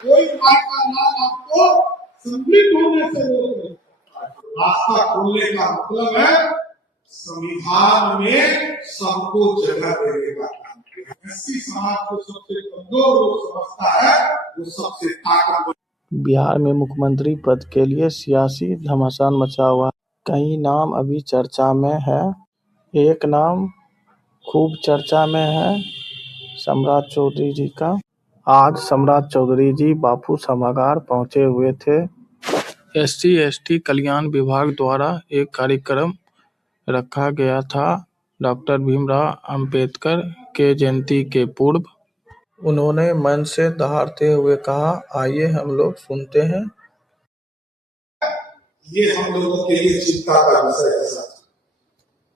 कोई बात का नाम आपको सम्मिलित होने से रोक नहीं सकता। रास्ता खोलने का मतलब है संविधान में सबको जगह देने का काम किया। एससी समाज को सबसे कमजोर लोग समझता है, वो सबसे ताकतवर। बिहार में मुख्यमंत्री पद के लिए सियासी घमासान मचा हुआ। कई नाम अभी चर्चा में है। एक नाम खूब चर्चा में है सम्राट चौधरी जी का। आज सम्राट चौधरी जी बापू सभागार पहुंचे हुए थे। SC/ST कल्याण विभाग द्वारा एक कार्यक्रम रखा गया था। डॉक्टर भीमराव अंबेडकर के जयंती के पूर्व उन्होंने मन से दहाड़ते हुए कहा, आइए हम लोग सुनते हैं। ये हम लोगों के लिए चिंता का विषय है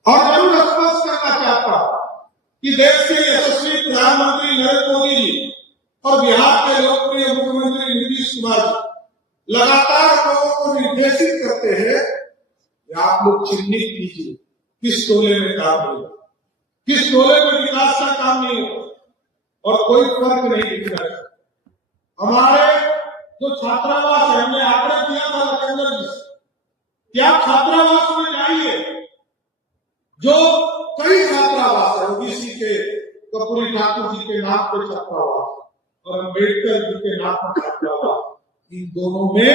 और जरूर स्पष्ट करना चाहता हूं कि देश के यशस्वी प्रधानमंत्री नरेंद्र मोदी जी और बिहार के लोकप्रिय मुख्यमंत्री नीतीश कुमार जी लगातार लोगों को निर्देशित करते हैं कि आप लोग चिन्हित कीजिए किस टोले में काम नहीं होगा, किस टोले में विकास का काम नहीं होगा और कोई फर्क नहीं दिख रहा है। हमारे जो छात्रावास है, हमने आग्रह किया था लखनऊ जी से कि आप छात्रावास में जाइए। जो कई छात्रावास है, ओबीसी के कर्पूरी ठाकुर जी के नाम पे छात्रावास और अम्बेडकर जी के नाम पर छात्रावास, इन दोनों में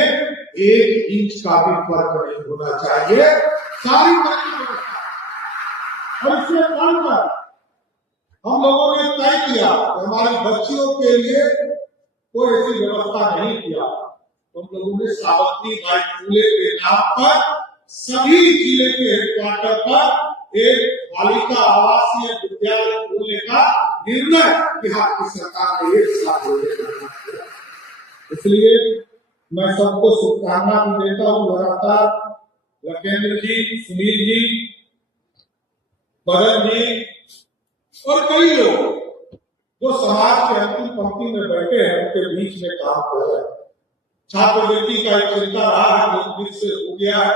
1 इंच का भी फर्क नहीं होना चाहिए। सारी व्यवस्था और इससे बढ़कर हम लोगों ने तय किया कि हमारी बच्चियों के लिए कोई ऐसी व्यवस्था नहीं किया। हम लोगों ने सावित्री बाई फुले के नाम पर सभी जिले के हेडक्वार्टर पर एक बालिका आवासीय विद्यालय खोलने का निर्णय बिहार की सरकार ने एक साथ लिया। इसलिए मैं सबको शुभकामना भी देता हूँ। लगातार लखेंद्र जी, सुनील जी, बदन जी और कई लोग जो समाज के अंतिम पंक्ति में बैठे हैं, उनके बीच में काम कर रहे हैं। छात्रवृत्ति का एक चिंता रहा है, जो बीच से हो गया है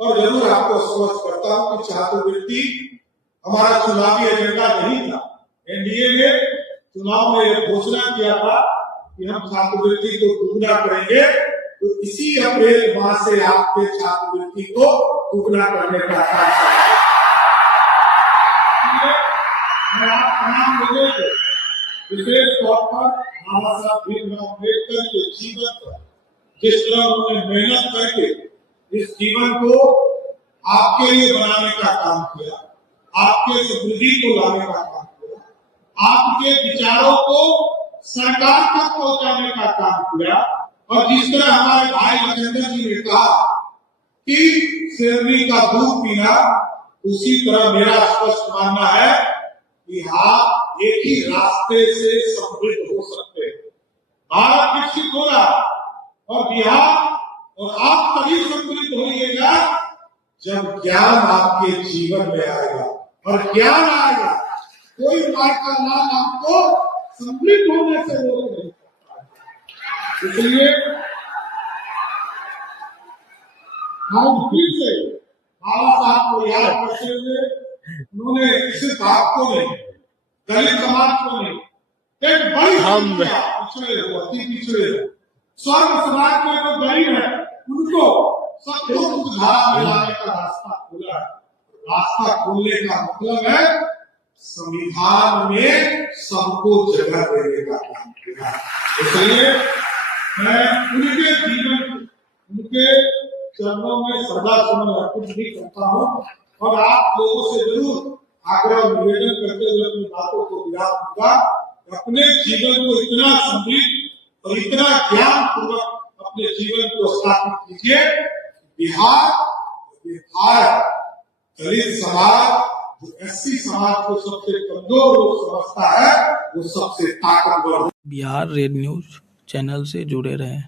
और जरूर आपको स्पष्ट करता हूं कि छात्रवृत्ति हमारा चुनावी एजेंडा नहीं था। एनडीए ने चुनाव में एक घोषणा किया था कि हम छात्रवृत्ति को दुगना करेंगे, तो इसी अप्रैल माह से आपके छात्रवृत्ति को दुगना करने का काम करेंगे। मैं आप तमाम लोगों को विशेष तौर पर बाबा साहब भीमराव अम्बेडकर के जीवन पर जिस तरह उन्होंने मेहनत करके इस जीवन को आपके लिए बनाने का काम किया, आपके समृद्धि को लाने का काम किया, आपके विचारों को सरकार तक पहुंचाने का काम किया और जिस तरह हमारे भाई लखेंद्र जी ने कहा कि शेरनी का दूध पीना, उसी तरह मेरा स्पष्ट मानना है कि आप एक ही रास्ते से समृद्ध हो सकते हैं। भारत विकसित हो रहा और बिहार और आप तभी समृद्ध होइएगा जब ज्ञान आपके जीवन में आएगा और ज्ञान आएगा। कोई बात का नाम आपको समृद्ध होने से रोक नहीं सकता। इसलिए हम फिर से बाबा साहब को याद करते हुए, उन्होंने सिर्फ आपको नहीं, दलित समाज को नहीं, एक बड़ी पिछड़े हो, अति पिछड़े हो, स्वर्ग समाज के जो गरीब है, उनको सबको मुख्यधारा में लाने का रास्ता खोला है। रास्ता खोलने का मतलब है संविधान में सबको जगह देने का काम किया। इसलिए मैं उनके जीवन, उनके चरणों में सदा सुमन अर्पित भी करता हूँ और आप लोगों से जरूर आग्रह निवेदन करते हुए अपनी बातों को विराम दूंगा। अपने जीवन को इतना समृद्ध और इतना ज्ञान पूर्वक अपने जीवन को स्थापित कीजिए। बिहार दलित समाज, जो एससी समाज को सबसे कमजोर लोग समझता है, वो सबसे ताकतवर। बिहार रेड न्यूज चैनल से जुड़े रहें।